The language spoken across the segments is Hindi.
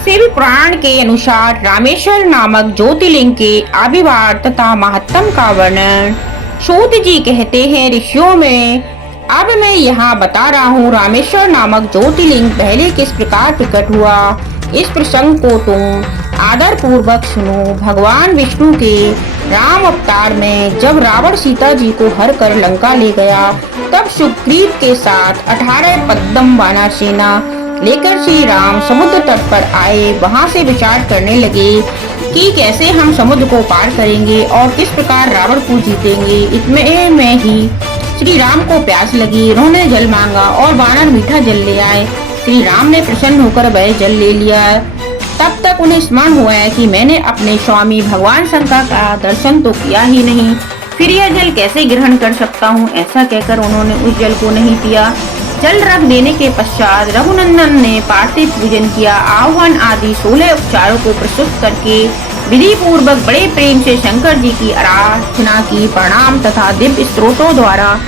शिव पुराण के अनुसार रामेश्वर नामक ज्योतिर्लिंग के आविर्भाव तथा महत्तम का वर्णन सूत जी कहते हैं ऋषियों में। अब मैं यहाँ बता रहा हूँ रामेश्वर नामक ज्योतिर्लिंग पहले किस प्रकार प्रकट हुआ। इस प्रसंग को तुम आदर पूर्वक सुनो। भगवान विष्णु के राम अवतार में जब रावण सीता जी को हर कर लंका ले गया, तब सुग्रीव के साथ 18 पद्दम वानर सेना लेकर श्री राम समुद्र तट पर आए। वहां से विचार करने लगे कि कैसे हम समुद्र को पार करेंगे और किस प्रकार रावण को जीतेंगे। इतने में ही श्री राम को प्यास लगी। उन्होंने जल मांगा और वानर मीठा जल ले आए। श्री राम ने प्रसन्न होकर वह जल ले लिया। तब तक उन्हें स्मरण हुआ है कि मैंने अपने स्वामी भगवान शंकर का दर्शन तो किया ही नहीं, फिर यह जल कैसे ग्रहण कर सकता हूँ। ऐसा कहकर उन्होंने उस जल को नहीं पिया। जल रख देने के पश्चात रघुनंदन ने पार्थिव पूजन किया। आह्वान आदि 16 उपचारों को प्रस्तुत करके विधि पूर्वक बड़े प्रेम से शंकर जी की आराधना की। प्रणाम तथा दिव्य स्त्रोतों द्वारा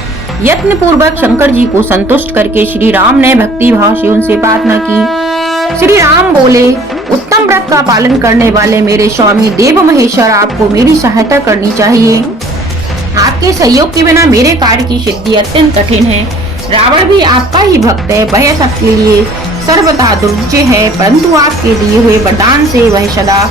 यत्न पूर्वक शंकर जी को संतुष्ट करके श्री राम ने भक्ति भाव से उनसे प्रार्थना की। श्री राम बोले, उत्तम व्रत का पालन करने वाले मेरे स्वामी देव महेश्वर, आपको मेरी सहायता करनी चाहिए। आपके सहयोग के बिना मेरे कार्य की सिद्धि अत्यंत कठिन है। रावण भी आपका ही भक्त है, वह सबके लिए सर्वथा दुर्जय है, परंतु आपके दिए हुए वरदान से वह सदा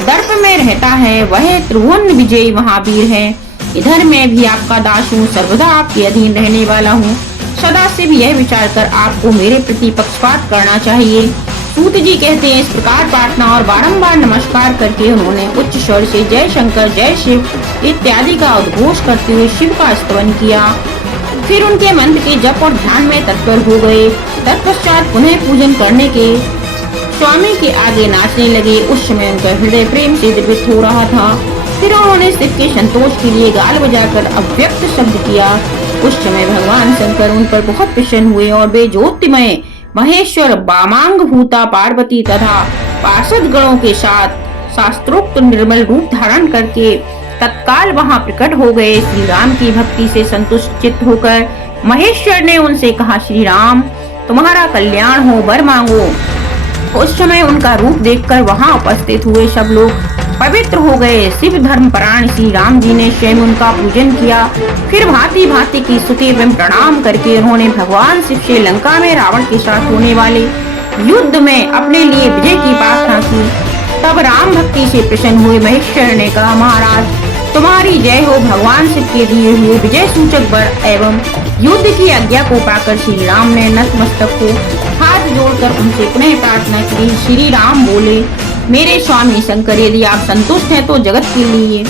दर्प में रहता है। वह त्रिभुवन विजयी महावीर है। इधर मैं भी आपका दास हूँ, सर्वदा आपके अधीन रहने वाला हूँ। सदा से भी यह विचार कर आपको मेरे प्रति पक्षपात करना चाहिए। सूत जी कहते हैं, इस प्रकार प्रार्थना और बारंबार नमस्कार करके उन्होंने उच्च स्वर से जय शंकर जय शिव इत्यादि का उद्घोष करते हुए शिव का स्तवन किया। फिर उनके मंत्र के जप और ध्यान में तत्पर हो गए। तत्पश्चात पुनः पूजन करने के स्वामी के आगे नाचने लगे। उस समय उनका हृदय प्रेम से द्रवित हो रहा था। फिर उन्होंने शिव के संतोष के लिए गाल बजाकर अव्यक्त शब्द किया। उस समय भगवान शंकर उन पर बहुत प्रसन्न हुए और वे ज्योतिमय महेश्वर वामांग भूता पार्वती तथा पार्षद गणों के साथ शास्त्रोक्त निर्मल रूप धारण करके तत्काल वहां प्रकट हो गए। श्री राम की भक्ति से संतुष्ट चित्त होकर महेश्वर ने उनसे कहा, श्री राम तुम्हारा कल्याण हो, वर मांगो। उस समय उनका रूप देखकर वहां उपस्थित हुए सब लोग पवित्र हो गए। शिव धर्म परायण श्री राम जी ने स्वयं उनका पूजन किया। फिर भांति भांति की स्तुति एवं प्रणाम करके उन्होंने भगवान शिव से लंका में रावण के साथ होने वाले युद्ध में अपने लिए विजय की प्रार्थना की। तब राम भक्ति से प्रसन्न हुए महेश्वर ने कहा, महाराज तुम्हारी जय हो। भगवान शिव के दिए हुए विजय सूचक वर एवं युद्ध की आज्ञा को पाकर श्री राम ने नतमस्तक को हाथ जोड़कर उनसे पुनः प्रार्थना की। श्री राम बोले, मेरे स्वामी शंकर, यदि आप संतुष्ट हैं तो जगत के लिए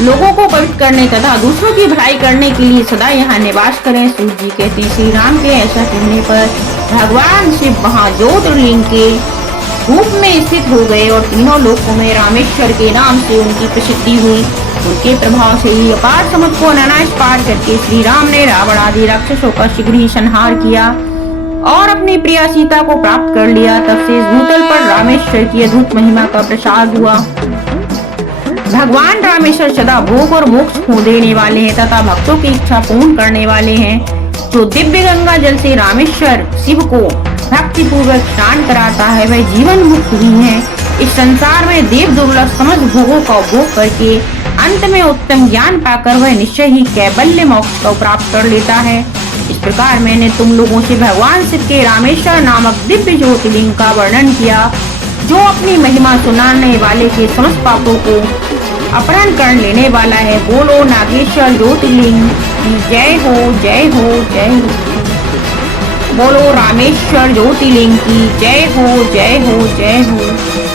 लोगों को पवित्र करने तथा दूसरों की भलाई करने के लिए सदा यहाँ निवास करें। सूर्य जी कहते हैं, श्री राम के ऐसा कहने पर भगवान शिव वहाँ ज्योतिर्लिंग के रूप में स्थित हो गए और तीनों लोकों में रामेश्वर के नाम से उनकी प्रसिद्धि हुई। उनके प्रभाव से ही अपार समुद्र को अनायास पार करके श्री राम ने रावण आदि राक्षसों का शीघ्र ही संहार किया और अपनी प्रिया सीता को प्राप्त कर लिया। तब से इस भूतल पर रामेश्वर की अद्भुत महिमा का प्रसार हुआ। भगवान रामेश्वर सदा भोग और मोक्ष खो देने वाले हैं तथा भक्तों की इच्छा पूर्ण करने वाले हैं। जो दिव्य गंगा जल से रामेश्वर शिव को भक्ति पूर्वक स्नान कराता है, वह जीवन मुक्त भी है। इस संसार में देव दुर्लभ समस्त भोगों का उपभोग करके अंत में उत्तम ज्ञान पाकर वह निश्चय ही कैवल्य मोक्ष को प्राप्त कर लेता है। इस प्रकार मैंने तुम लोगों से भगवान शिव के रामेश्वर नामक दिव्य ज्योतिर्लिंग का वर्णन किया, जो अपनी महिमा सुनाने वाले के समस्त पापों को अपहरण कर लेने वाला है। बोलो नागेश्वर ज्योतिर्लिंग की जय हो, जय हो, जय हो। बोलो रामेश्वर ज्योतिर्लिंग की जय हो, जय हो, जय हो।